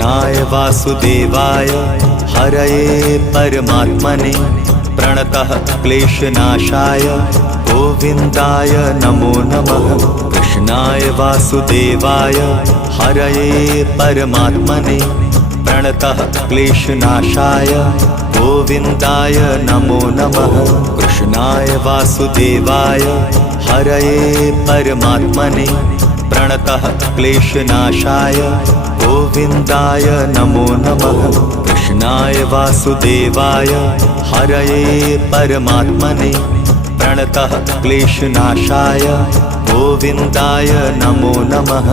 कृष्णाय वासुदेवाय हरये परमात्मने प्रणतः क्लेशनाशाय गोविन्दाय नमो नमः। कृष्णाय वासुदेवाय हरये परमात्मने प्रणतः क्लेशनाशाय गोविन्दाय नमो नमः। कृष्णाय वासुदेवाय हरये परमात्मने प्रणतः क्लेशनाशाय गोविन्दाय नमो नमः। कृष्णाय वासुदेवाय हरये परमात्मने प्रणतः क्लेशनाशाय गोविन्दाय नमो नमः।